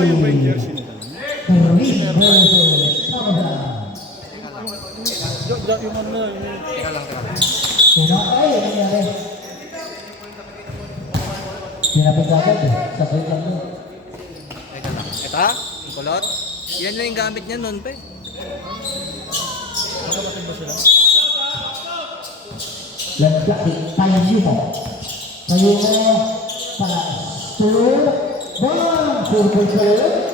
yung may jersey nila. Yung ano, yung... Teka lang. Pinakay, nangyari. Pinapagagad eh. Sabay lang yun. Teka lang. Ito? Yung kulot? Yan lang yung gamit niya noon, pe. Magkapatid ba sila? Lagkaki, tayo mo. Tayo mo. Pastor. Bang! Purple color.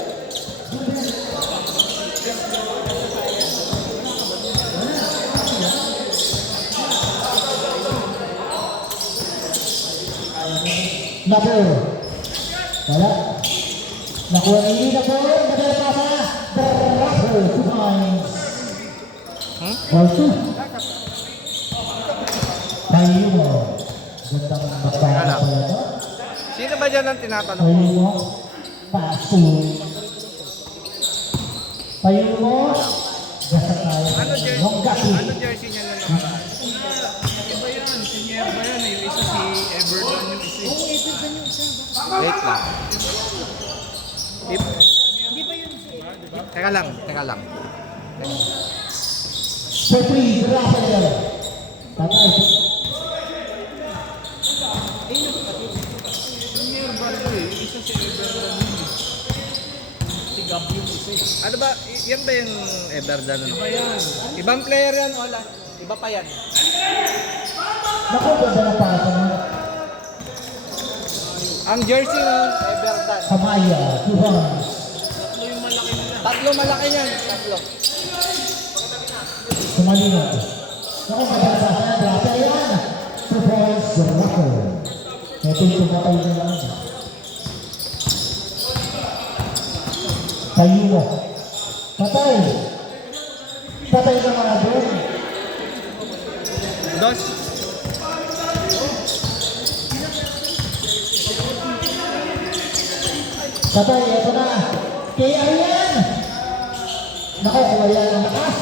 Nabur. Wala. Nakuha ni Nabur. Nabur pa sa Bravo. 2 points. Also. Tayo mo. Gandang magpapala pa yan. Sino ba dyan ang tinatanong? Tayo mo. Paso. Tayo mo. Gasa tayo. Ano jersey niya na nakaraan? Iba yan, senior ba yan? Yung isa si Everton, yung isa. Wait lang. Teka lang. So 3, Rafael. Patay. Senior ba ito eh? Yung isa si Everton yun eh. Si Gab yung isa eh. Ano ba? Yan ba yung Everton? Iba yan. Ibang player yan, wala. Iba pa yan. Naku, ganda na pasa mo. Ang jersey ng Everton. Kamaya. 2 points. Tatlo malaki yan. Tatlo. Sumalinod. Naku, ganda na pasa na. Rafael yan. 2 points. Rafael. Ito yung tumatay na lang. Tayo mo. Patay. Patay na mga doon. Dos. Patay, ito na. KR yan. Naku, kaya ang lakas.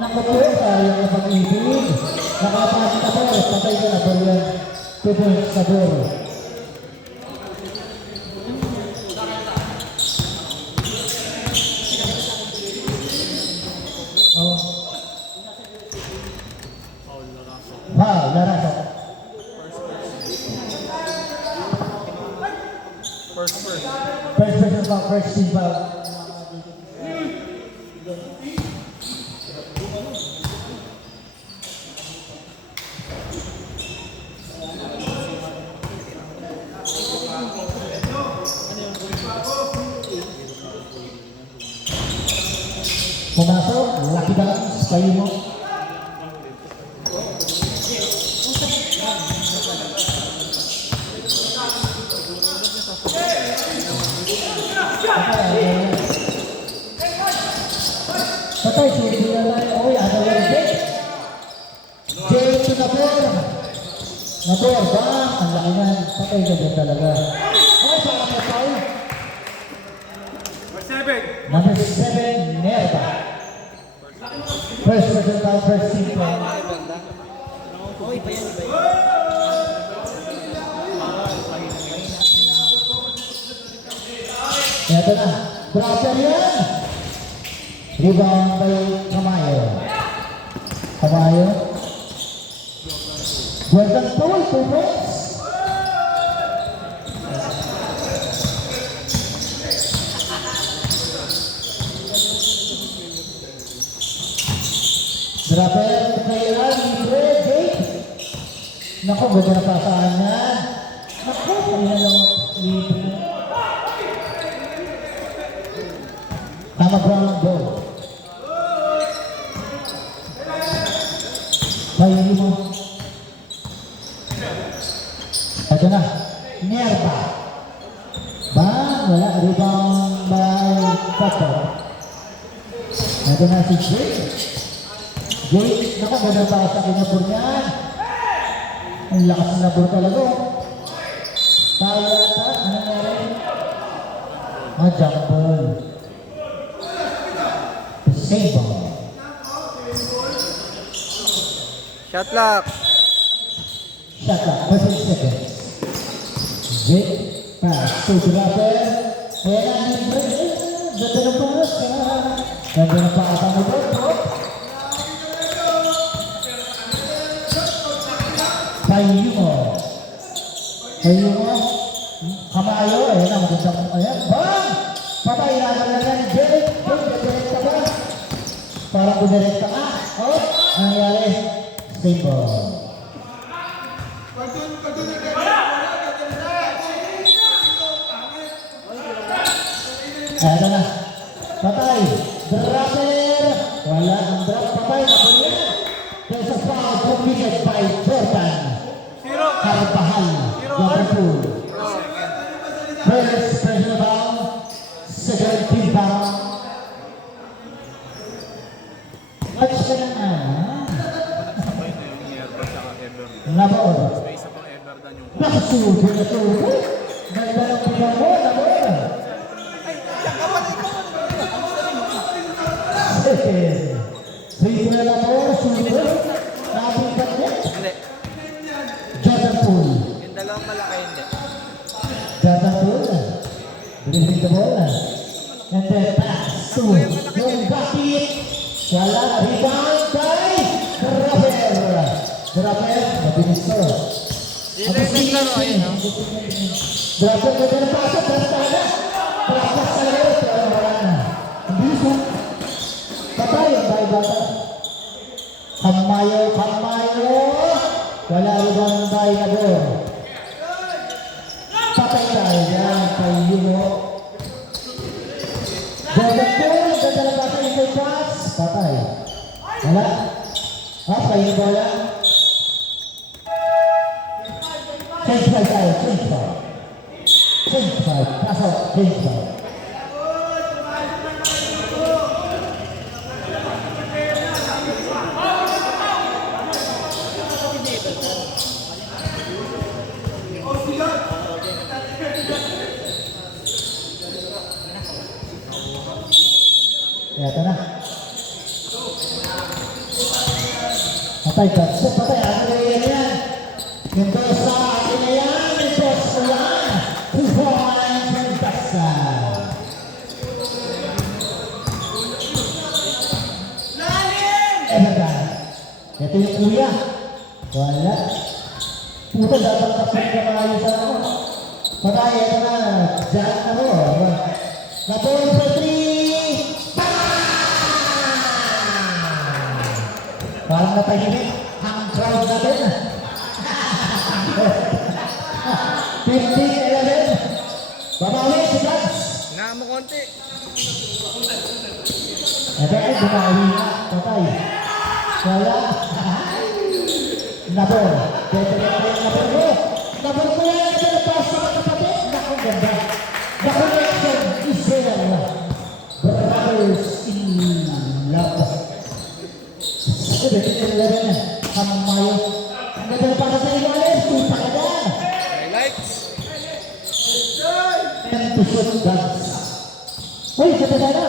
Naku po, sayang na pag-ibig. Nakapasok ka po, patay ka na. Bariyan. 2 points sa door. Oh. Wow, Larasa. First. First person foul, first team foul. Pumasok, Lucky Dance, kayo mo. Patay, sili na lang. Uy, ano yan, Jake? Jake to Nabor. Nabor, bang? Ang laki yan. Patay ka dyan talaga. Ay, parang patay. Number 7, Nerva. First person foul, first team foul. Ito na. Brother yan. Rebound by Kamayo. Kamayo. Buwagang tawal, 2 points. Draper, Kailan, libre, Jake. Naku, ganda na pasahan niya. Naku, kanina lang libre. Tama ground goal. Bayo mo. Ito na. Nerva. Bang, wala. Rebound by Pato. Ito na si Jake. Jake, naku, ganda pa sa kinapur niyan. Ang lakas ng nabur talaga. Tayo yata, ano nangyari? Jump ball. Same ball. Shot lock. Shot clock, 13 seconds. Jake, pass to Draper. Ayan na, ganda ng paras. Ganda ng pakatang mo bro. Payungo. Payungo. Kamayo. Ayan na, magandang. Ayan. Bang! Patay na lang yan. Direct. Direkta ba? Parang bumirekta ka. Oh, ang nangyari. Same ball. Ayan na. Patay. Dropper. Wala ang drop. Patay. Nabulian. There's a foul committed by Jordan. Carvajal. Liverpool. First personal foul. Second team foul. Match ka na nga. Sabay na yung Ever sa Ever. Nabor. May isa pang Ever dan yung Nakasubo na tubo. Ganda ng piga mo. Nabor. Free throw na po, sumunod. Napuntat niya. Hindi. Jordan Poole. Yung dalawang malaki hindi. Jordan Poole. Bring the ball. And then pass to yung Gapit. Wala. Rebound by Graver. Graver. Mabilis to. Yun na yung naglaro. Ayun ha. Graver. Ganda na pasok. Ganda talaga. Prakas talaga. Pero wala na. Hindi so. Patay ang bahay bata. Kamayo. Wala rin ang bahay na ball. Patay tayo dyan. Payungo. Jordan Poole. Ganda na bata yung may pass. Patay. Wala. Payungo wala. Change five tayo. Change five. Pasok. Change five. Ito na. Patay ka. So, patay. Ano na yan? Ito sa akin na yan. Ito sa yan. 2 points from Basa. Ever. Ito yung kuya. Wala. Puto, dapat kapag kamayo sa ako. Patay. Ito na. Diyan na mo. Napulong sa 3. Parang natahimik ang crowd natin. 15-11. Babawi si Bugs. Hinaan mo konti. Ito ay bumawi na. Patay. Wala. Nabor. Dito na yung nabor mo. Nabor ko yan. Ito na pass sa kapatid. Naku, ganda. The connection is there. Brothers in love. Ito na Kamayo. Ang ganda na para sa ilalim. Tuta ka dyan. Highlights. And to shoot Bugs. Uy, patay na.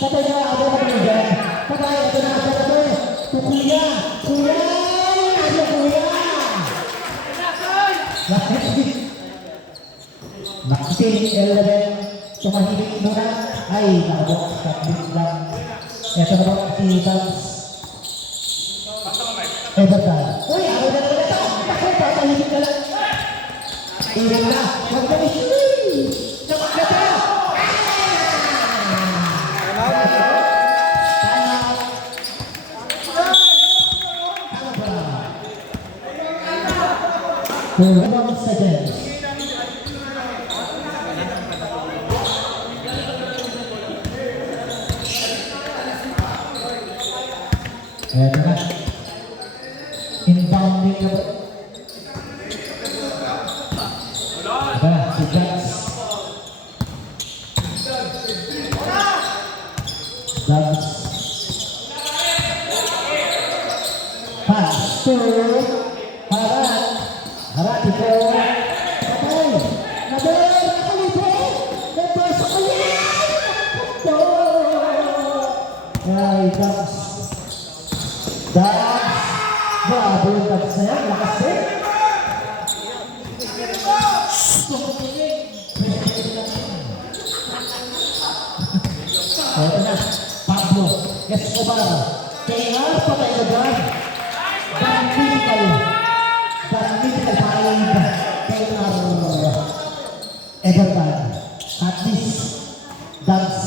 Patay na. Aba na pa dyan. Patay. Ito na. Ito na. Kuya. Ano kuya? Nakapin. 11. Tumahimik muna. Ay, nakabok. Kapit lang. Ito na ba si Bugs. Everton. Uy, ako na naman ito. Takot, tatahimik ka lang. Ilan na. Magdalis. Nakakata. For 1 second. Ito na. Inbounding na ba? Aba, si Bugs. Pass to Harat ito. Patay. Nabor. Nakalito. Nabasa ko yan. Ito. Ay, Bugs. Bago yung Bugs na yan. Lakas din. Escobar. KR, patay na dyan. Dan Mythical find KR. Everton. At least, dance.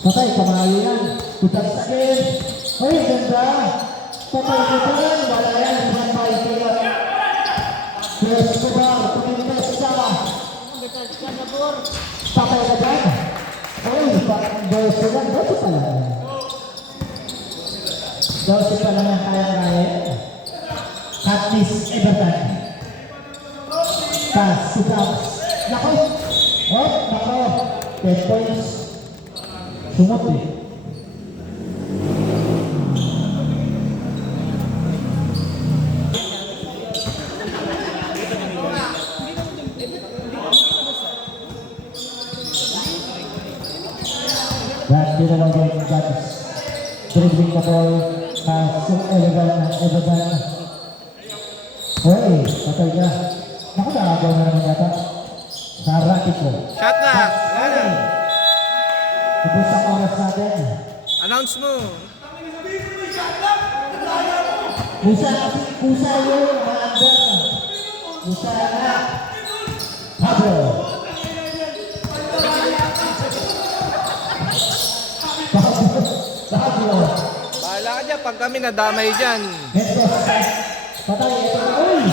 Patay, kamayo yan. Dance again. Ay, ganda. Patay na dyan. Wala yan. Isang by KR. Escobar, tumintas siya. Patay na dyan. Ay, dosi lang. Dosi pala. Dosi pala ng kaya-kaya. At least, Everton. Pass, sit-ups. Nako. Oh, nako. 10 points. Sumot eh. Dan dinalaw din ng Gatis. Dribbling na ball. Pass, Everton. Hoy, patay niya. Naku, nakagaw na naman yata. Sa racket ko. Shot na! Ano? Ubus ang oras natin. Announce mo! Kusa yun, mga under. Kusa na. Pablo. Pablo. Bahala ka dyan pag kami nadamay dyan. Mendoza. Patay. Ito na. Uy!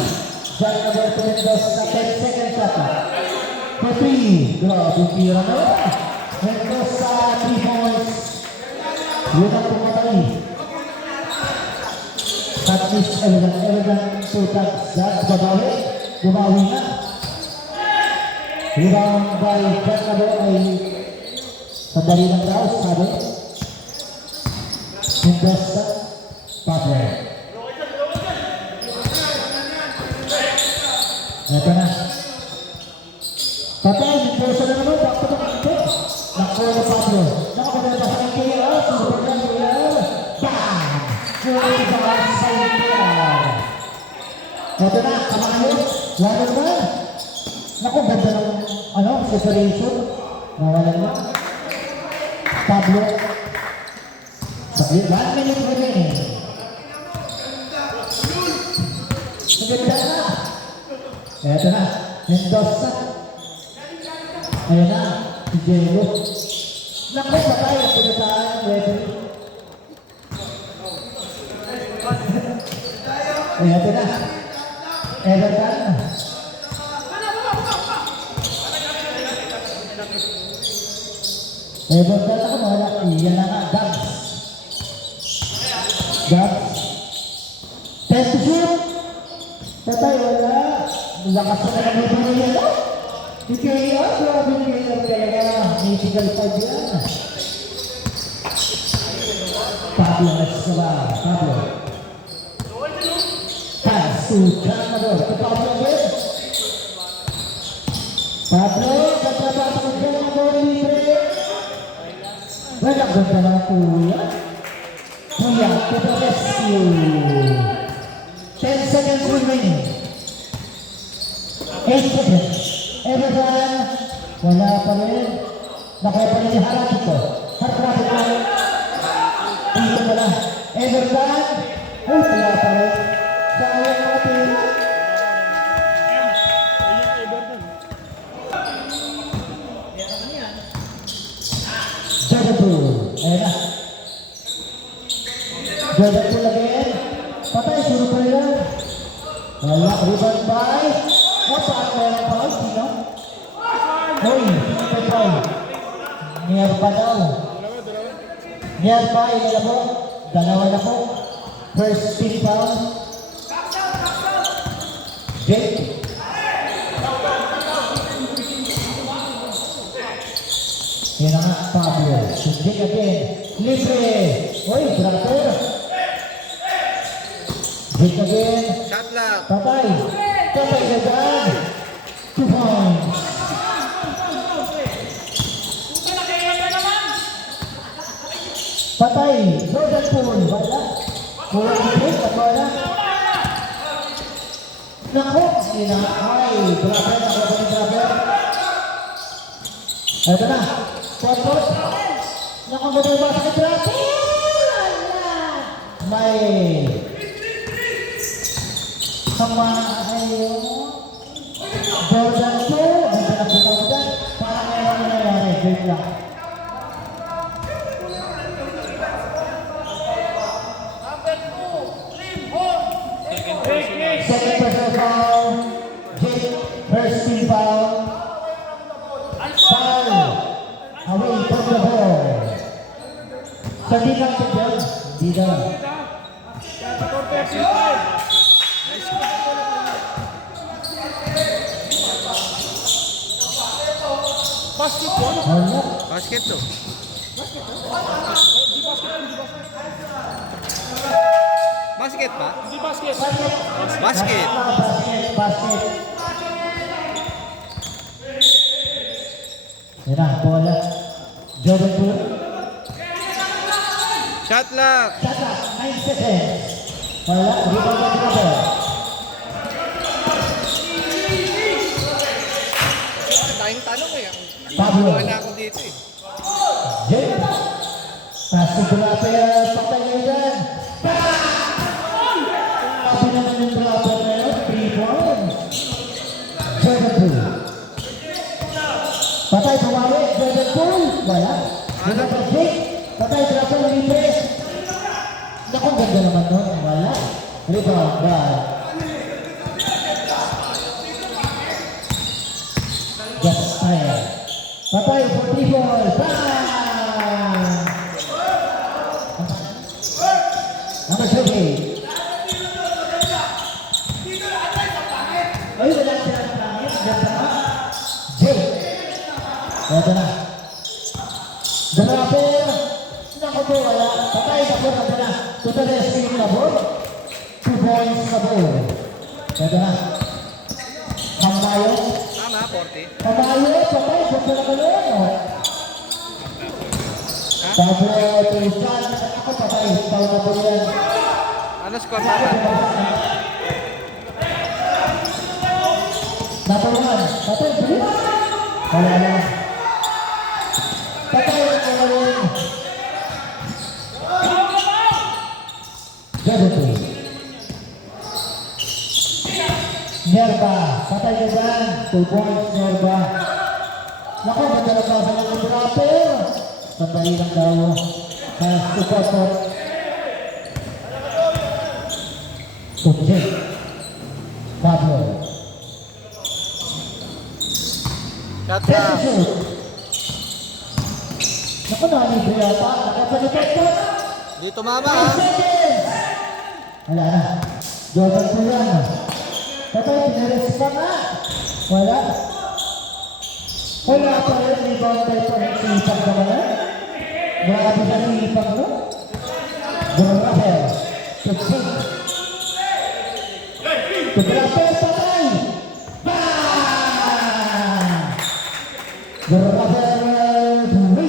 Diyan na ba ito Mendoza sa 10 seconds shot. Pati. Grabe, tira na. Mendoza, 3 points. Yun ang pumatay. At least, Everton, tutag. That's babawi. Bumawi na. Rebound by Bernardo ay sandali ng daw, sabi. Mendoza, Pablo. Ito na. Patay, Mendoza na naman. Back to the ito. Nakuha na Pablo. Nakapagdala pa sa KR. Super na KR. Bang! Rebound sa KR. Ito na, kamakayo. Lalo na. Naku, ganda ng separation. Nawala na. Pablo. Saglit, 1 minute remaining. Maganda na. Eto na, Mendoza. Ayan na, si Diego. Naku, patay ang pinataan ng referee. Eto na, Everton. Everton ako, wala. Iyan na nga, Dubs. Dubs. Test to shoot. Patay, wala. Lakas na naman ito na yan. Di kaya, grabe kaya talaga. Musical 5 yan. Pablo Escobar. Pablo. Pass to Janador. To Pablo again. Pablo, katrabato ko dyan ang ball libre. Wala, ganda na po yan. Kuya, to the rescue. 10 seconds remaining. 8 seconds. Everton, wala pa rin. Nakaya pa rin ni Haratiko. Haratiko. Dito pala. Everton, wala pa rin. Sayang natin. Jadapool. Ayan na. Jadapool again. Patay, suro pa rin yan. Wala, rebound by. Saan ko yung foul? Sino? Uy, sino pa foul? Nearby daw. Nearby, wala po. Dalawa na po. First team foul. Jake. Yan na nga, Pablo. Jake again. Libre. Uy, brother. Jake again. Shot lock! Patay. Patay na dyan. 2 points. Patay. Jordan Poole. Wala. Kulang break. Wala. Naku. Ay. Brother. Naku. Brother. Ito na. Pot. Nakabuto ba sa kitrato? May kamahayo. Jordan 2. Ang pinagbuto dyan. Parang meron na nangyari. Wait lang. Second personal foul. Jake, first team foul. Foul. Away from the ball. So, di lang ito dyan. Di lang. Basketball? Wala. Basket to. Basket ba? Hindi basket. Basket. Basket. Yan na, bola. Jordan 2. Shot lock. Shot up, 9 seconds. Wala, rebound na dribble. Tayong tanong eh. Pablo. Wala ako dito eh. Jake. Pass to Duraper, patay kayo dyan. Sabi naman yung Duraper na yun, 3 points. Jordan 2. Patay, bumawi, Jordan 2. Wala. Duraper, Jake. Patay, Duraper, libre. Naku, ganda naman nun. Wala. Rebound, ball. Just fire. Patay, 44. Bang! Number 20. Ay, wala siya ng pangit. Ganda na. Jake. Ito na. Duraper. Naku po, wala. Patay na po, ito na. Tuta na yung screen na board. 2 points na board. Ito na. Kamayo. Tama, 40. Kamayo, patay. Ganda na kayo. Pablo, Tristan. Ako patay. Pau na po yan. Ano score naman? Napawan. Patay, bilis. Wala na. Patay, Kamayo. Jericho. Nerba. Patay ka dyan. 2 points, Nerba. Naku, magdala pa sa mga Duraper. Patay lang daw. Pass to Cotton. Subject. Pablo. Shot Second lock. shoot. Naku, nakalibre yata. Nakapanipat ka. Dito mama 5 ah. seconds. Wala na. Jordan po yan. Patay, pinares pa nga. Wala. Wala pa rin. Rebound tayo pa rin. Sipag naman na. Grabe na sipag no. Duraper. 15. Duraper patay. Bang! Duraper 3.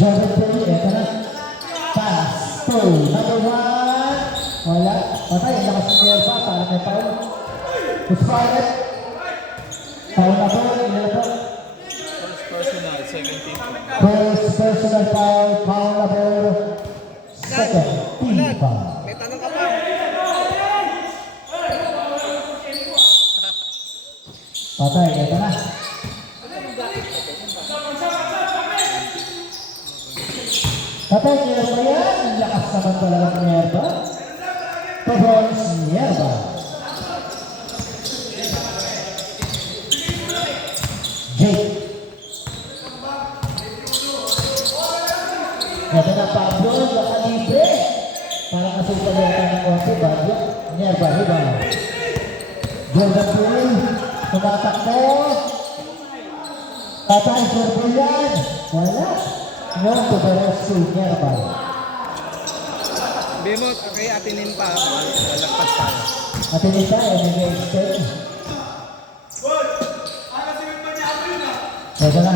Jordan Perry, eto na. Pass. 2. Number 1. Wala. Patay, ang lakas ng air pa. Para may foul. Kusparet. Foul na po. Ilan na po? First personal, second team. First personal foul. Foul na po. Second team foul. May tanong ka pa. Patay, eto na. Patay, kaya ba yan? Ang lakas naman talaga ng Nerba. Pabons, Nerba. Jake. Ito na Pablo, nakalibre. Parang nasuka na yata ng konti, Bagyo. Nerba, diba? Jordan Poole, tumatakbo. Patay, Jordan yan. Wala. Ngayon, to the rescue, Nerba. Bimo, kay atinin pa. Lalagpas tayo. At hindi tayo, nag-extend. Ito na.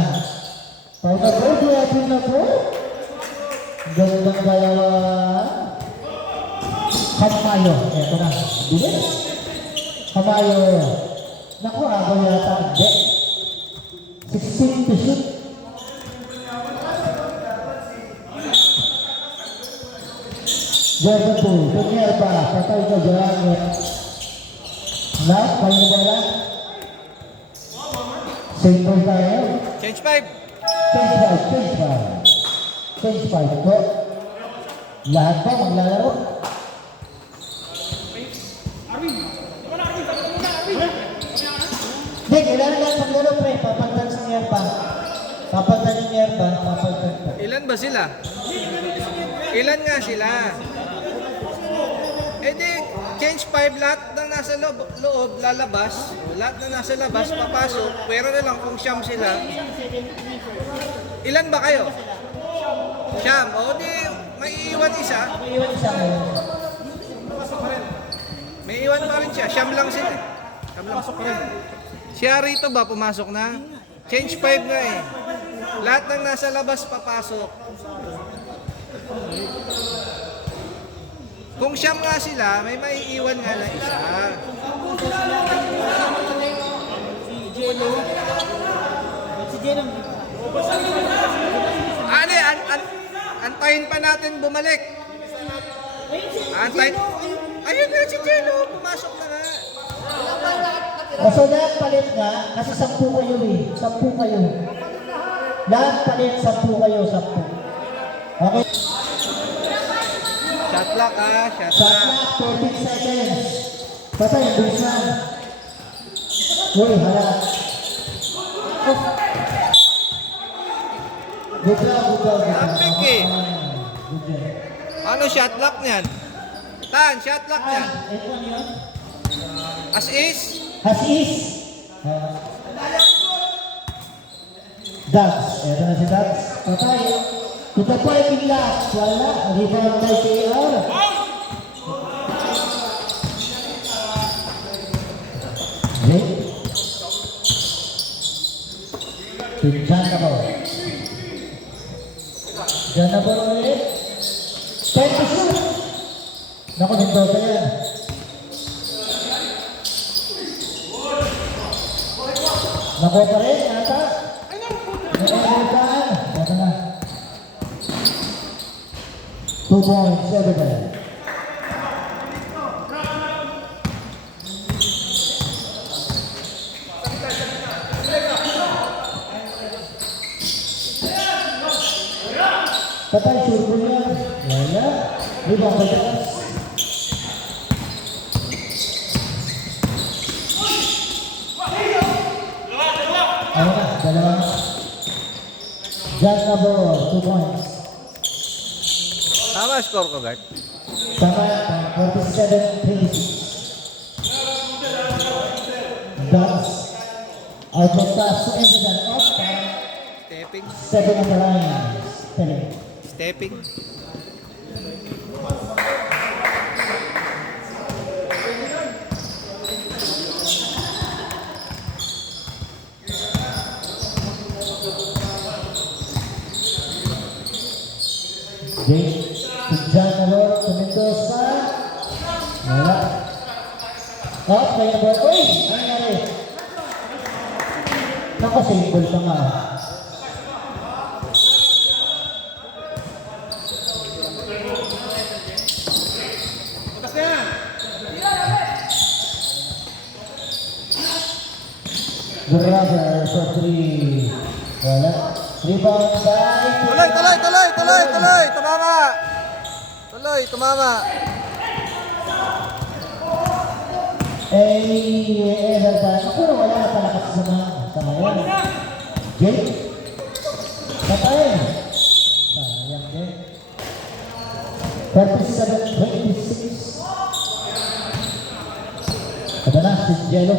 Pau na po, duwatin na po. Gandang dalawa. Kamayo. Ito na. Bilis. Kamayo. Naku, agaw yata. Hindi. 16 Sit to shoot. Jordan 2, Daniel pa, patay ka dyan. Lahat, kayo na ba lang? Same ball tayo. Change 5. Change 5 po. Lahat ba maglalaro? Hindi, kailangan lang maglaro pre. Papagdan sa Nerpa. Papagdan yung Nerpa, papagdan pa. Ilan ba sila? Ilan nga sila? Eh di, change 5, lahat ng nasa loob lalabas. Lahat ng nasa labas, papasok. Pero na lang kung siyam sila. Ilan ba kayo? Siyam. O di, may iwan isa. Iwan isa kayo. May iwan pa rin siya. Siyam lang sila. Siyam lang. Siya rito ba pumasok na? Change 5 nga eh. Lahat ng nasa labas papasok. Kung siyam nga sila, may maiiwan nga na isa. Ane, antayin pa natin bumalik. Antayin. Ayun na si Jello, pumasok na nga. So lahat palit nga, kasi 10 kayo eh. 10 kayo. Lahat palit, 10 kayo, 10. Okay? Shot clock ah, shot Shot clock. clock, 14 seconds. Patay, bilisan. Uy, harap. Good job. Traffic eh. Good job. Ano shot clock niyan? Tan, shot clock niyan. Ito yun. As is. As is. Dax. Ito na si Dax. Patay. Kita po ay bigla. Wala. Rebound by KR. Okay. Pinsan na po. Diyan na po ulit. 10 to shoot. Naku, nindota yan. Nakuha pa rin, ata. Nakuha. Ito na. 2 points, 7. Patay, sure po yan. Wala. Rebound by Dax. Ano na, dalawa. Just number 2 points. Tama score ko, guard. Tama, 47-26. Dax. Out of pass to Evidan. Off time. Stepping. 7 on the line. 7. Stepping. James, John Alor, tumindos pa. Wala. Out, kaya ba? Uy! Ano nangyari? Naku, simple pa nga. Brother for 3. Wala. Rebound by... Tuloy. Tumama. Everton. Ako na wala na pala kasi sa ngayon. Jake. Patay. Sayang din. 37-26. Ito na si Jello.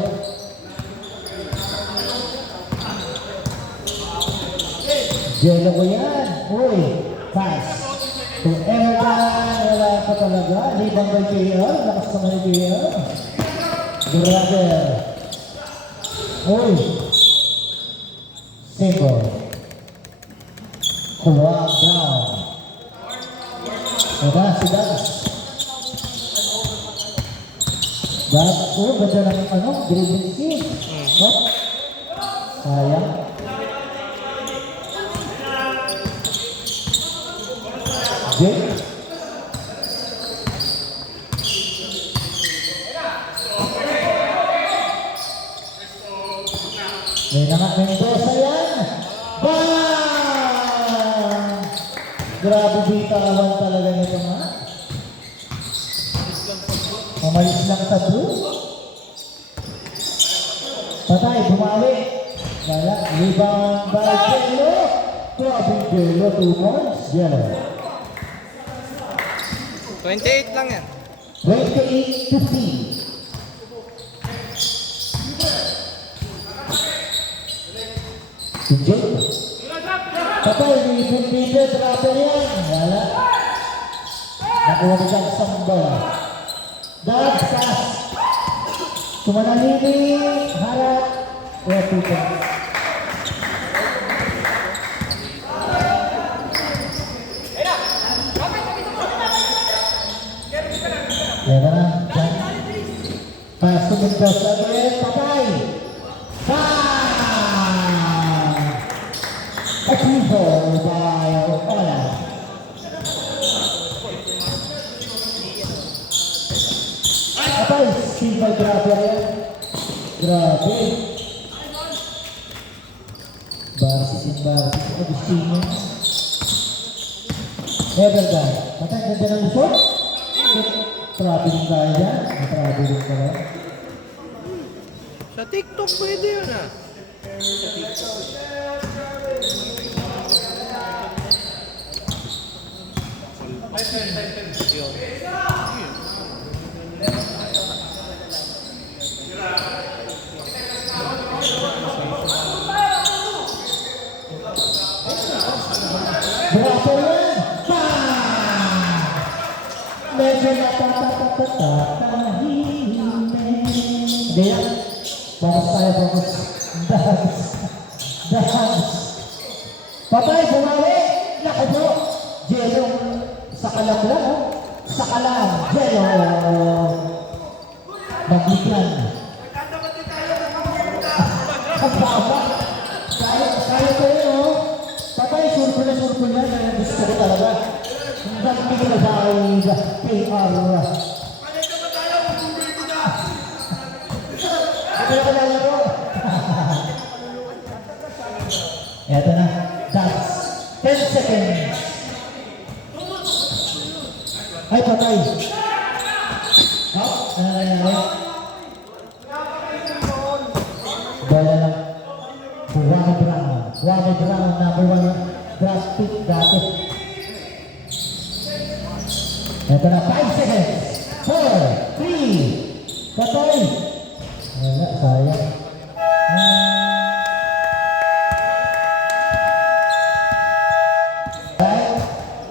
Jello ko yan. Uy. Pass. To Everton. Wala pa talaga. Rebound by KR. Lakas naman ni KR. Brother. Uy. Simple. Kuwag down. Ito na si Dax. Dax. Oh, ganda ng dribbling scheme. Oh. Sayang. Jake. May naman Mendoza yan. Bang! Grabe bitawan talaga nito mga. Umalis lang sa blue. Patay, bumawi. Wala, rebound by Jello. Grabe Jello, 2 points. Jello. 28 lang yan. 28-15. Si Jake. Patay, bibig-bibig, rapper yan. Wala. Nakuha ni Jackson ball. Dad, pass. Sumanalini, harap. Kaya 2 points. Ayan na. Pass to Mendoza again. Patay. Bang! Achievable by Ola. Patay. Simple grabe yan. Grabe. Barsis. Agustino. Never die. Patay. Ganda ng shot. Traveling tayo dyan. Traveling ka lang. Sa TikTok pwede yun ah. Braso yan! Bang! Medyo natatatatatahimen. Hindi yan. Focus tayo, focus. Dance. Patay, bumawi. Naku po. Jello. Sakalang lang, oh. Sakalang. Jello. Magliklan. Ang baba. Kaya ko yun, oh. Patay, surple yan. Gusto ko talaga. Ang dami ko na dahil PR. Ito na lang ako. Eto na. That's 10 seconds. Ay, patay. Oh, ano nangyari? Bola lang. Wame Brown, number 1 draft pick dati. Eto na, 5 seconds. 4, 3, patay. Wala, sayang.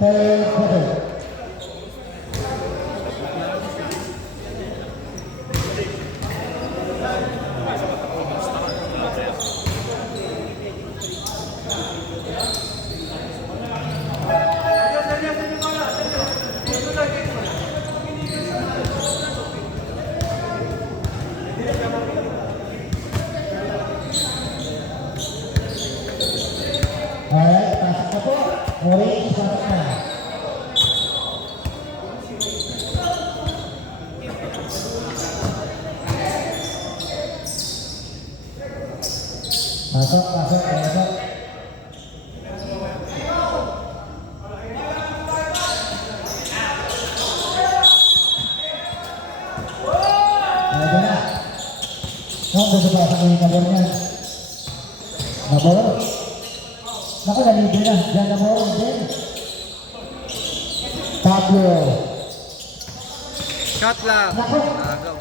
Third quarter. Alright, pasok na po. Orange, pasok na. Pasok. Ayan na. Gusto pa sa kanyang kabor niya. Nabor. Naku, nalibre na. Diyan na mo. Pablo. Shot lang. Naku. Agaw.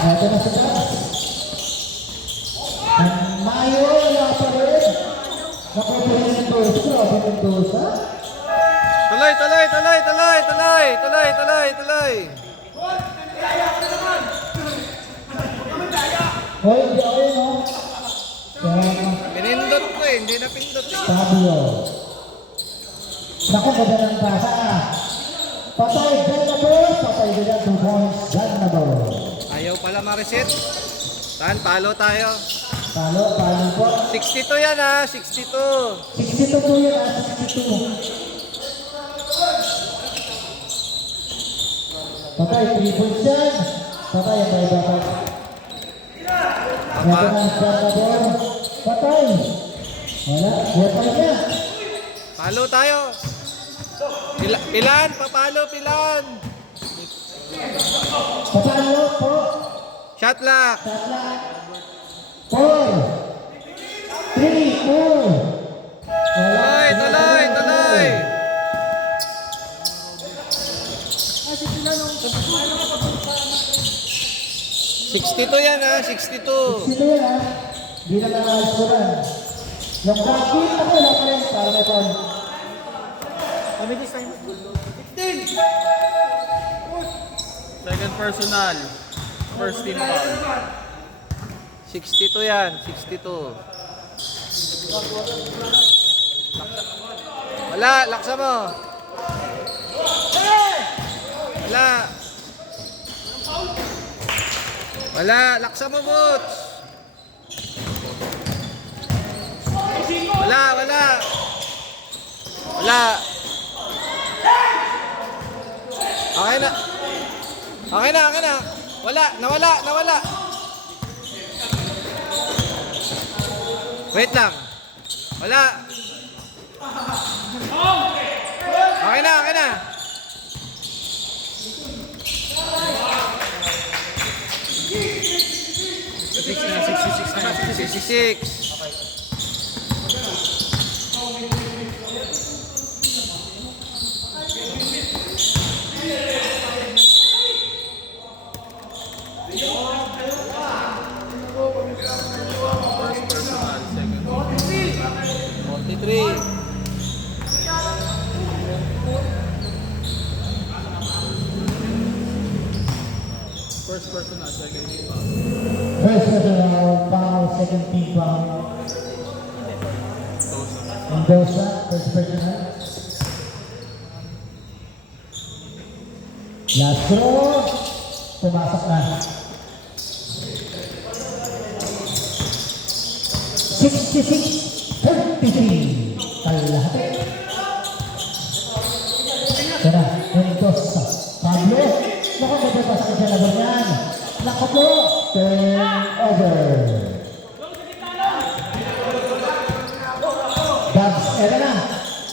Ito na sa taas. Mayo, wala pa rin. Nakupuhin ng Mendoza. Grabe Mendoza. Tuloy. Hoy, hindi ako yun, oh. Pinindot ko eh, hindi na pindot eh. Pablo. Naku, ganda ng basa. Patay, dyan na boy. Patay dyan, 2 points. Dyan na boy. Ayaw pala ma-reset. Palo tayo. Palo po. 62 yan ah, 62. 62 po yun, 62. Patay, 3 points yan. Patay, ang tayo dapat. Ito na ang Salvador. Patay. Wala, buhat pa niya. Palo tayo. Pilan, papalo, pilan. Patalo po. Shot lock. Tatla. 4. 3, 2. Tuloy, tuloy, tuloy. $62 yan ha, 62. Sino yan ha? Hindi na nakaisuran. Yung bakit ako wala pa rin para may pan. Kami this time. 15! Second personal. First team foul. 62 yan, 62. Wala, laksa mo. Wala. Wala, laksa mo, Boots. Wala, wala. Wala. Okay na. Okay na, okay na. Wala, nawala, nawala. Wait lang. Wala. Okay na, okay na. na, 66. First personal, second. 43. First personal, second team foul. First personal foul, second team foul. Mendoza, first personal. Last throw. Pumasok na. 66-33. Kalahati. Ito na, Mendoza. Pablo. Naku, mababas ka siya na ba yan? Naku po. Turnover. Dubs, eto na.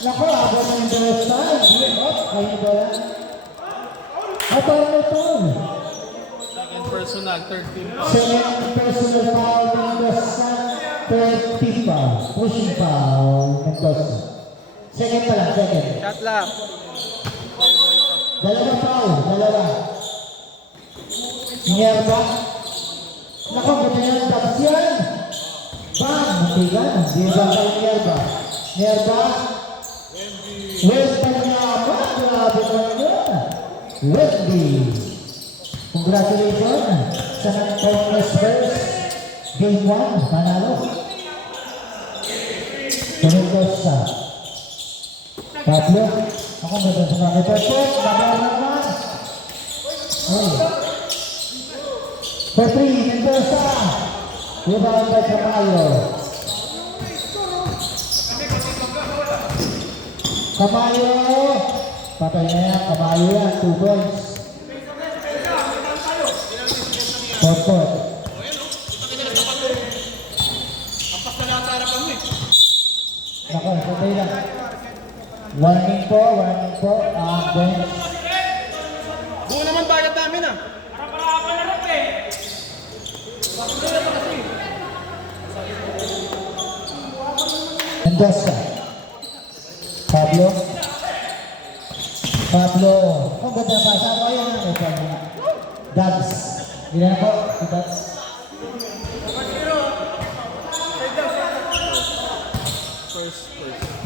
Naku, abot ng Mendoza. Hindi, kayo bola. At parang ito. Second personal, third team foul. Second personal foul, Mendoza. Third team foul. Pushing foul, Mendoza. Second pa lang, second. Shot lock. Dalawa foul, dalawa. Mierda. Naku, ganda yan, Dubs yan. Bang, matigan. Hindi ba kayo Mierda? Mierda. Wendy Yaman, grabe naman yun. Wendy. Congratulations sa Congress First. Game 1, panalo. Mendoza. Pablo. Ako ganda sa mga kipagpot. Nabawa naman. Ay. For 3, Mendoza. Rebound by Camayo. Camayo. Patay na yan. Camayo yan. 2 points. Pot. Nako, patay lang. Warning po. Bench. Buo naman bayad namin ah. Mendoza. Pablo. Ang ganda pa. Saan ko yan? Dubs. Gilan ko. Si Dubs.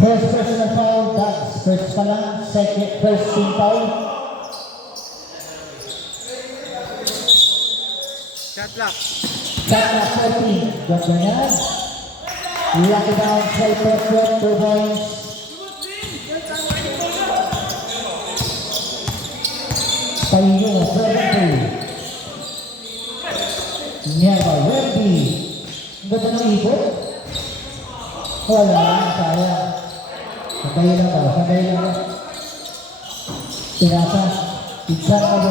First personal foul. Dubs. First pa lang. Second. First team foul. Shot lock. Second 14. Ganda yan. Lucky down. Swiper. 2 points. Payo. 7-2. Nyaba. Wendy. Ang ganda ng ibot. Wala lang. Sayang. Sabay lang. Pinasa. Pizza ka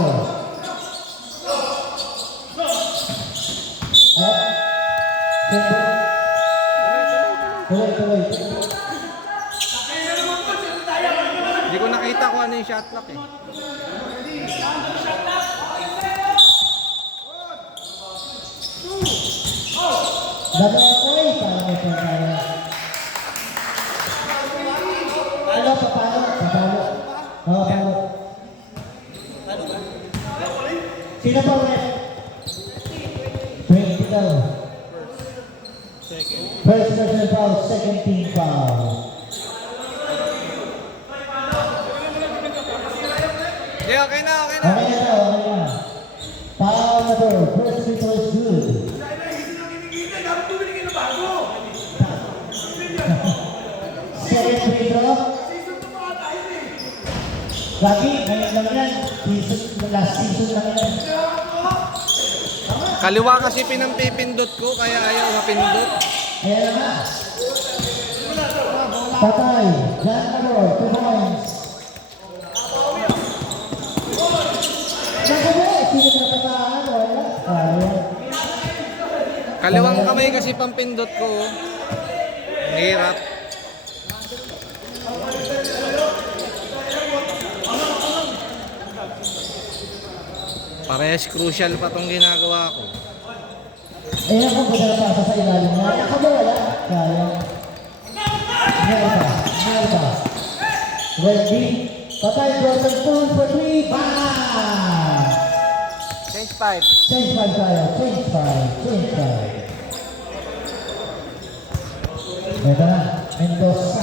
yung shot clock eh. Nag-okay, parang ito tayo. Ano, papalo? Papalo. Oo, papalo. Sino pa ulit? 20 daw. Second. First personal foul, second team foul. Hindi, okay na, okay na. Okay na daw, okay na. Foul number, first free throw is good. Second free throw. Lagi, ngayon lang yan. Last season lang yan. Kaliwa kasi pinampipindot ko, kaya ayaw mapindot. Ayan na nga. Patay. John Amor, 2 points. Nakabi, sino na pataan? Wala. Ayan. Kaliwang kamay kasi pampindot ko. Oh. Ang hirap. Parehas crucial pa tong ginagawa ko. Ayan kung baga pasa sa ilalim na. Nakabi, wala. Kaya. Nelba. Ready. Patay, Jordan Poole for 3. Bang! Change 5. Change 5 tayo. Change 5. Ito na. Mendoza.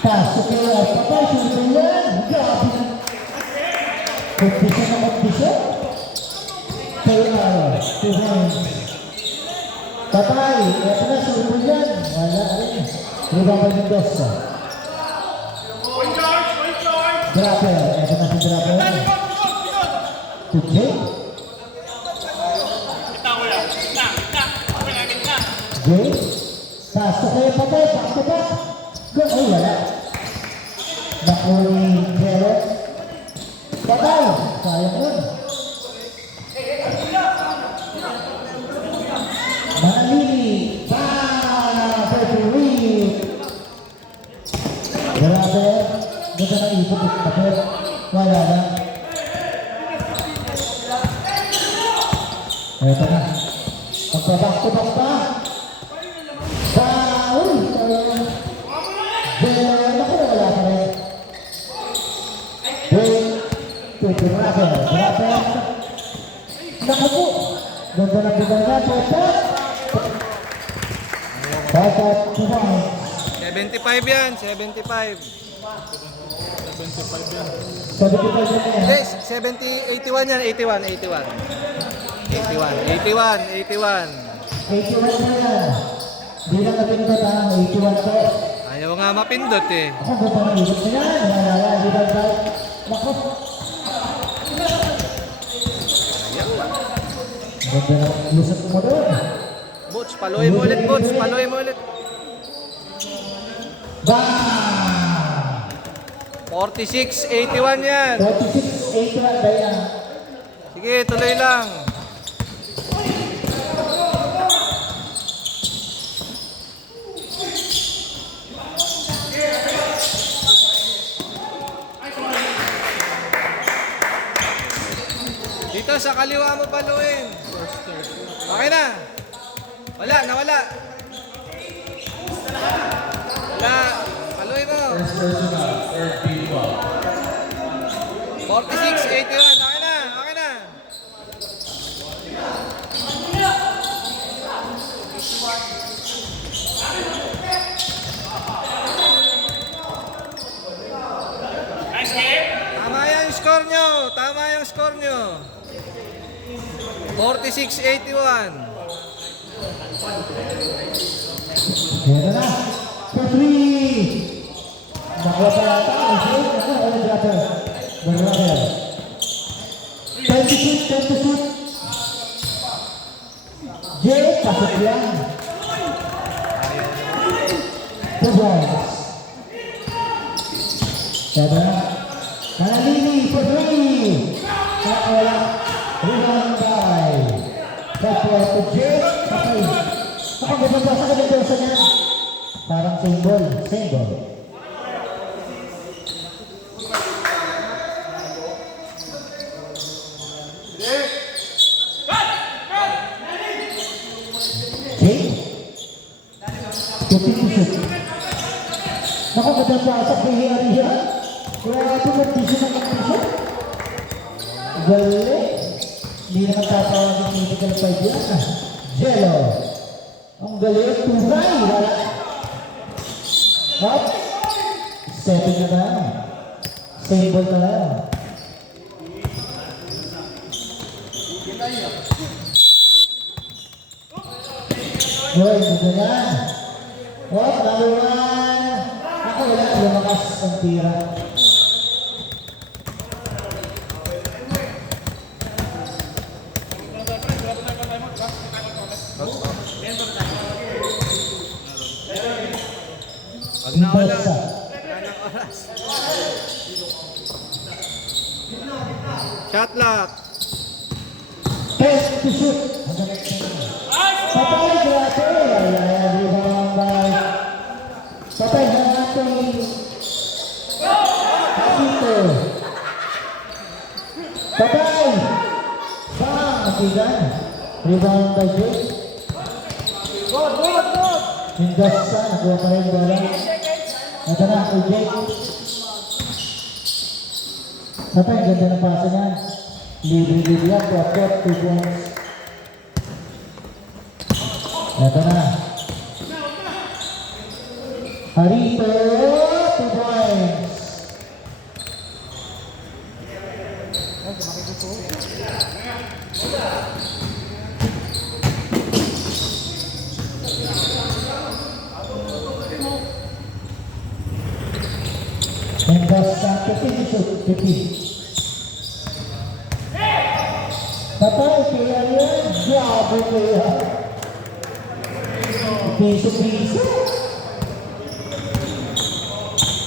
Pasok nila. Patay, susunod yan. Grabe na. Magpisa na magpisa. Kayo na. 2 points. Patay. Ito na, susunod yan. Wala rin. Rubang pa Mendoza. Draper. Ito na si Draper. To Jake. Jake. Pasok kayo patay. Back to back. Good. Ay, wala. Naku ni Jared. Patay. Sayang yun. Manalini. Referee. Draper. Ganda ng ipot. Tapos. Wala na. Ito na. Magpa-back to back pa. Foul! Naku, wala pa rin. Draper. Naku po. Ganda ng bigay na. Patat. 2 points. 75 yan, 75. 75 yan. 75 na yan. Yes, 81 yan, 81. 81. 81 na yan. Di lang napindot ha. 81 to. Ayaw nga mapindot eh. Ako ganda ng ibig na yan. Wala. Di ba ba? Naku. Ganda ng lusot mo doon. Boots, paluin mo ulit, Boots. Paluin mo ulit. Bang! 46-81 yan. 46-81 ba yan? Sige, tuloy lang. Dito sa kaliwa mo paluin. Okay na. Wala, nawala. Wala. Paluin mo. First personal, third team foul. 46-81. Okay na. Okay na. Tama yung score nyo. Tama yung score nyo. 46-81. Yan na. For 3! Nakuha pa yata. Naku, wala dapper. Dapper. 10 to shoot. Jay, pasok yan. 2 points. Yan na. Manalini for 3! Wala. Rebound by. That's why to Jay. Okay. Ako, gababasa ka ng dosa niya. Parang single. Single. Okay. 15 to shoot. Naku, magandang pasok kay Arihan. Kaya ito mag-vision ng mag-vision. Galing. Hindi naman tatawag yung critical 5 yan. Jello. Ang galing. Tugay. Wala. Up. Setting na na. Same ball na lang. Hoy, dito yan. Hop, number 1. Ako, wala. Lumakas ang tira. Pag nawala, Basta. wala ng oras. Shot lock. 10 to shoot. Patay, grabe. Ay, di ba naman. Patay, hanapin. Dito. Patay. Bang, natigan. Rebound by Jake. Hindasta, nakuha pa rin bola. Ito na, kay Jake. Patay, ganda ng pasa niya. Libre-libre yan, 2 points. Ito na. Harito, 2 points. And that's 15 shoot, 15. Patay, kaya yan. Grabe kaya. Piso-piso.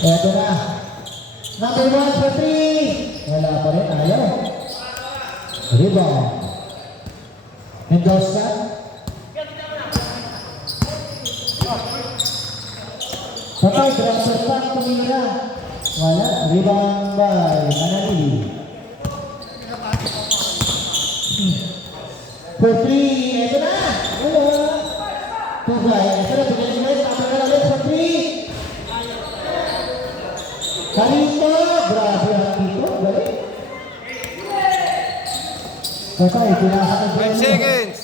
Eto na. Number 1 for 3. Wala pa rin, ayaw. Rebound. Mendoza. Patay, transfer pass tumira. Wala. Rebound by Manali. For 3. Eto na. Wala. Tugay. Ito na, bigyan nyo ulit. Tama na ulit for 3. Harito. Grabe ang dito. Galing. Patay, pinasa ka. 5 seconds.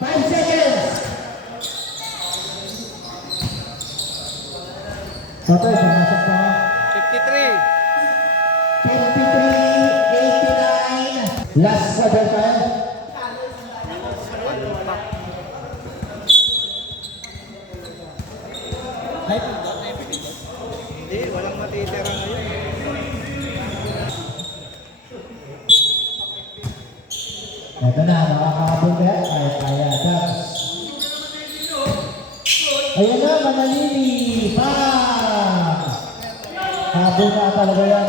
5 seconds. Patay, pumasok pa. 53. 53, 89. Last quarter time. Hindi, walang matitira ngayon. Ito na, makakabog na. Kaya, Dax. Ayan na, Manalili. Bang! Habol na talaga yan.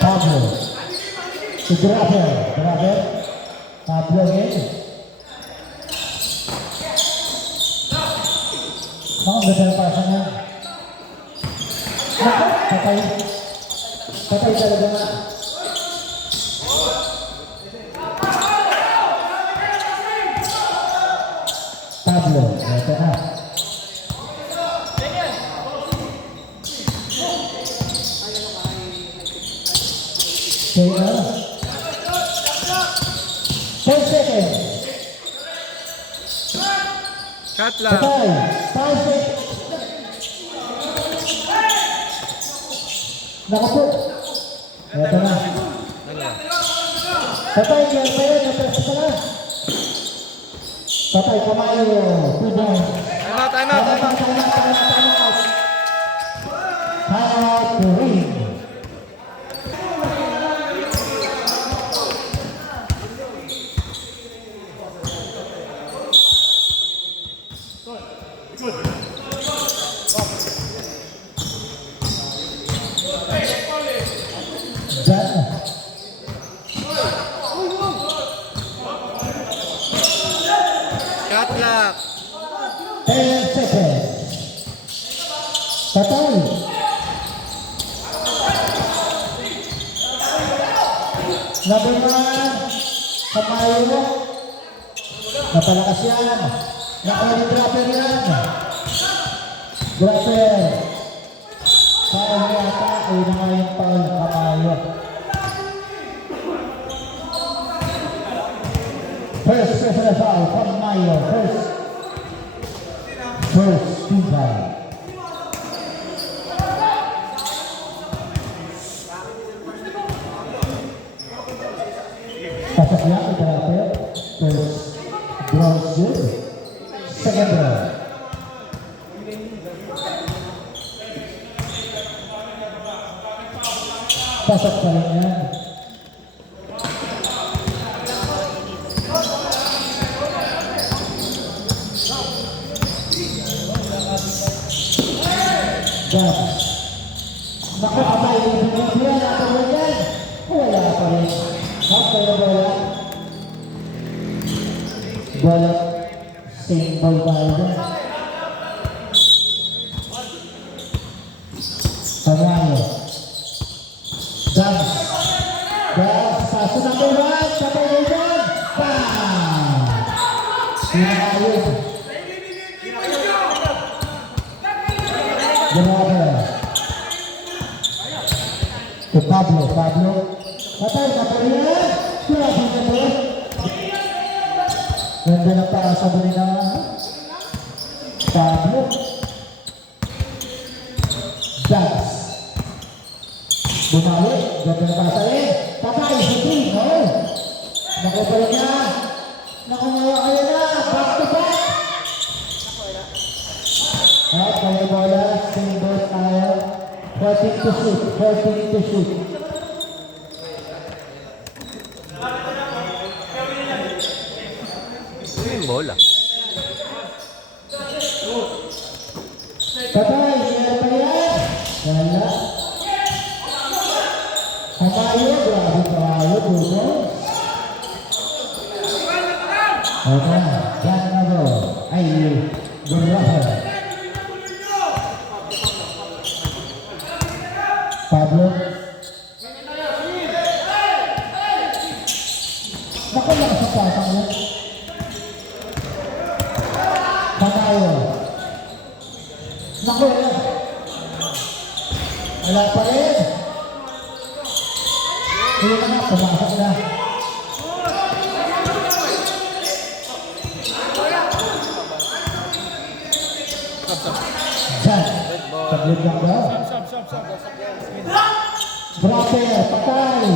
Pablo. Si Graver. Graver. Pablo again. Ang ganda ng pasa niya. Naku, patay. Patay talaga nga. Pablo, ito na. Kaya, 10 seconds. Shot lock. Patay, 5 seconds. Naku po. Ito na. Patay, kaya pa yun. Napresa ka na. Patay, Kamayo. 2 points. Time out. Timeout to ring. Dyan. Shot lock. Labinan. Kamayo. Napalakas yan. Nakuha ni Dropper yan. Dropper. Foul yata. Ayun na nga yung foul. Kamayo. First personal foul. Kamayo. First team foul. Pasok lang ito natin. First draw shoot. Second draw. Pasok pa rin yan. Dan. Naku, abay, ibigay natin yan. Wala pa rin. Hapay na bola. Bola. Same ball tayo dyan. Kamayo. Dance. Paso na buwan. Sabay na yun. Bam! Pinakayon. Grabe. To Pablo. Patay na po yan. Grabe na po. Ganda na pa sa muli na Pablo. Dance. Bumali. Ganda na pa sa patay. Hindi. No. Nakapala niya. Nakumawa kayo na. Back to back. At kayo bola. Single tayo. 14 to shoot. Yung bola. Patay, meron pa yan. Wala. Kamayo, grabe kamayo, puso. Okay, yan na bro. Ay, Gurraher. Pablo. Naku lang sa pasang yan. Kamayo. Naku yan. Wala pa rin. Kaya na, pumasok na. Diyan. Tablet lang ba? Dropper, patay.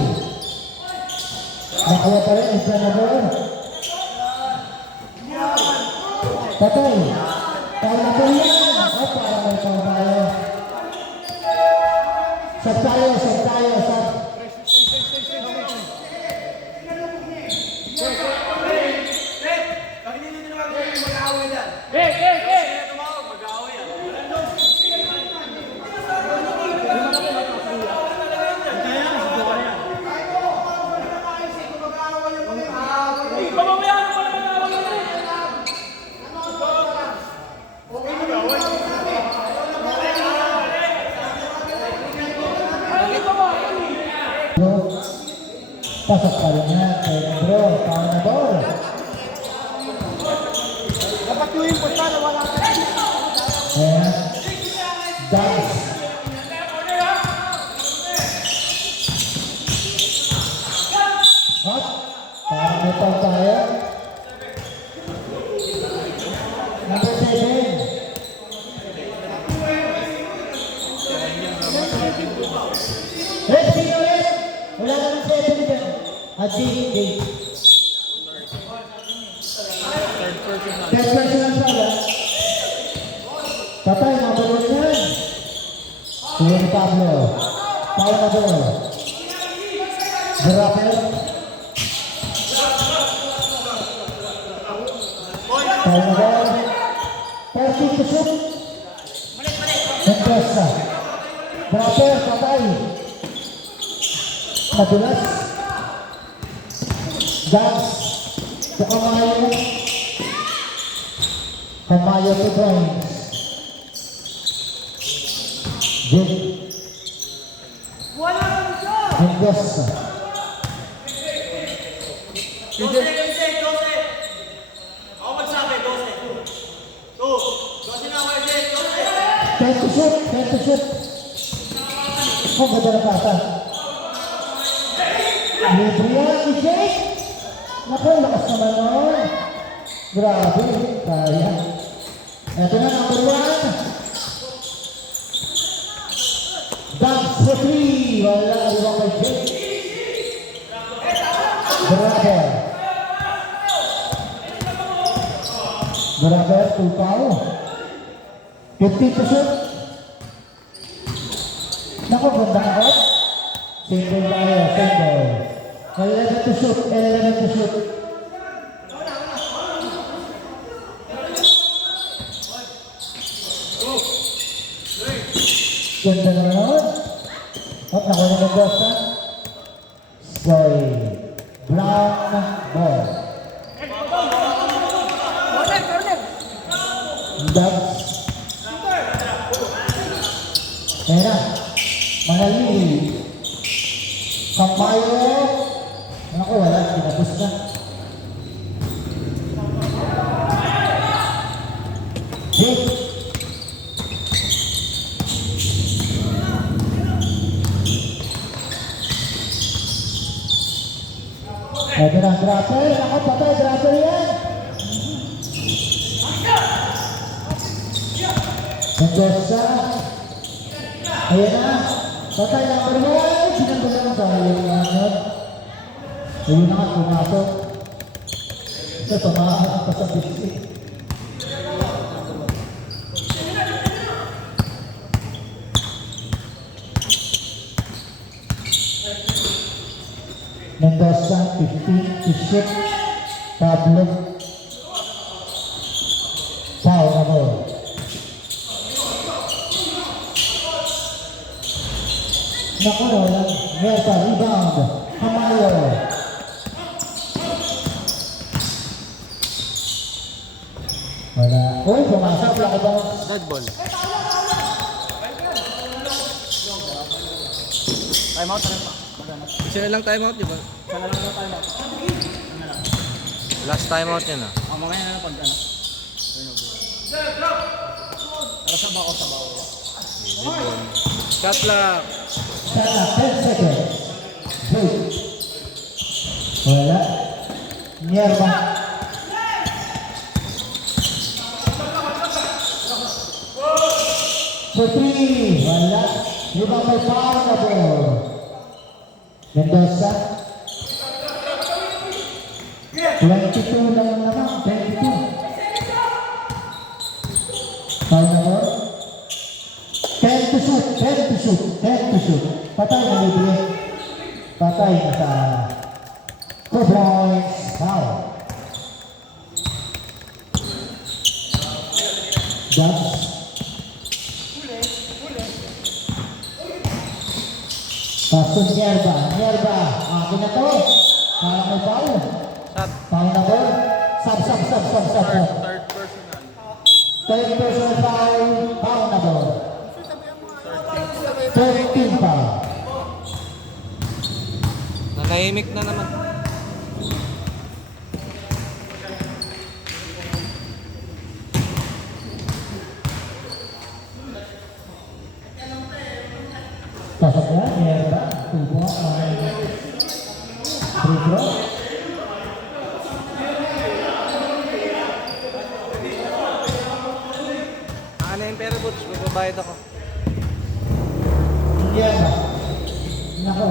Nakuha pa rin, isa na ba? Patay. Tawag na po yan. O, para may tawag tayo. Sab tayo. Pasok pa rin yan. Bro, tawag na ball. Dapat yung input pa na wala ka. Ayan. Dance. Hop. Parang may pang tayo. Number 7. Red, sino red? Wala naman 7 dyan. Date. Third person ang sala. Patay, mabalon yan. Tuwa ni Pablo. Foul na ball. Dropper. Foul na ball. 14 to shoot. Nagpesta. Dropper, patay. Madulas. Dance. To Kamayo to Drawings. Jim. Investa. Ten to shoot, 10 to shoot. Oh, ganda na pasa. Libre yan ni Jake. Naku, lakas naman nun. Grabe, kaya. Ito na, number 1. Dance for 3. Wala, iwan kay Jake. Brother. Brother, 2 foul. 50 to shoot. Naku, ganda ako. Single tayo, single. 11 to shoot, 11 to shoot. Ganda naman naman. At naku na mag-dosa. Soy. Brown ball. Dubs. Ayan na. Manali. Kampayo. Naku, wala. Tinapos na. Jake. Ito na, dropper. Naku, patay, dropper yan. Mendoza. Ayan na. Patay number 1. Sinagdagan sa yung namin. Ayun na nga, pumasok. Ito, tumakas pa sa bisik. Mendoza, 15 to shoot. Pablo. Foul na ball. Naku na wala. Merta, rebound. Hamayo. Wala. Uy, pumasok. Laki ba? Dead ball. Time out na rin pa. Isa na lang timeout, di ba? Sana lang yung time out. Last timeout yan ah. Mamaya na lang pag ano. Para sa bako sa bako. Shot clock. Sana, 10 seconds. Jake. Wala. Mierda. For 3. Wala. Lima may foul na ball. Mendoza. 22 lang naman. 22. Foul na ball. 10 to shoot, 10 to shoot, 10 to shoot. Patay na libre. Patay na sa 2 points. Foul. Dubs. Pasok Nyerba. Nyerba. Akin na to. Parang may foul. Shot. Foul na ball. Sub. Third personal. Third personal foul. Foul na ball. 13 foul. Nanahimik na naman. Pasok na, Nyerba. Tubo. Free throw. Ano yung pera boots? Magbabayad ako. Nyerba. Nako.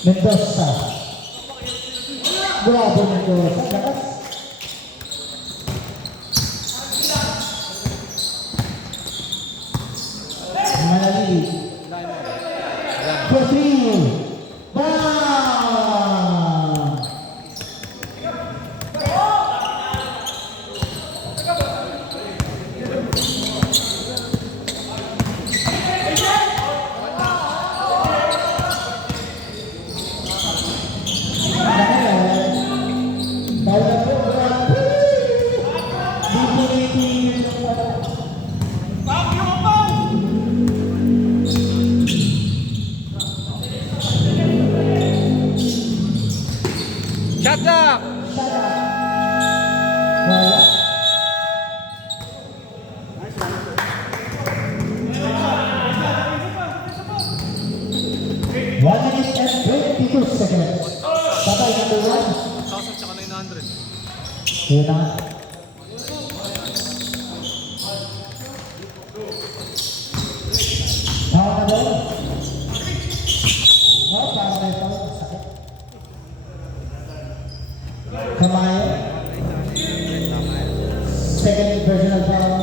Mendoza. Bravo Mendoza. Lakas. Manali. Putri. Bang. Shot clock! Shot up. Wala. One minute and 22 seconds. Patay na tuwan. 1,000 tsaka 900. Yun na. Tawag na doon. No, tawag na ito. Sakit. Kamayo. Second personal foul.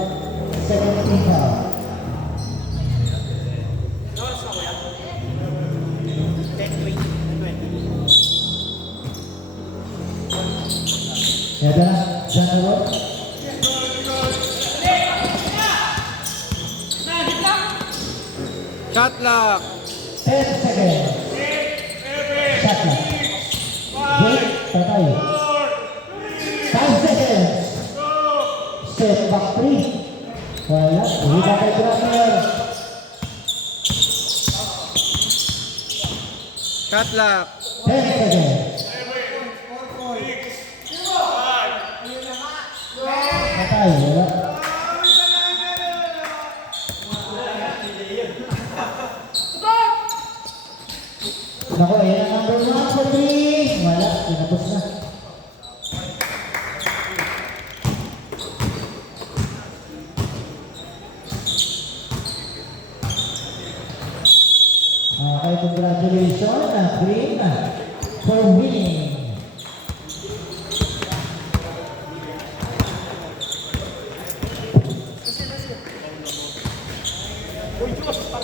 Second team foul. Eda, dyan na ron. Shot clock! 10 seconds. Shot na. Break, patay. 5 seconds. Step back 3. Wala, hindi ka kay Drummer. Shot clock! 10 seconds. Patay, wala. Nako, yan ang number 1 sa 3. Wala, tinapos na. Okay, congratulations, Green, for winning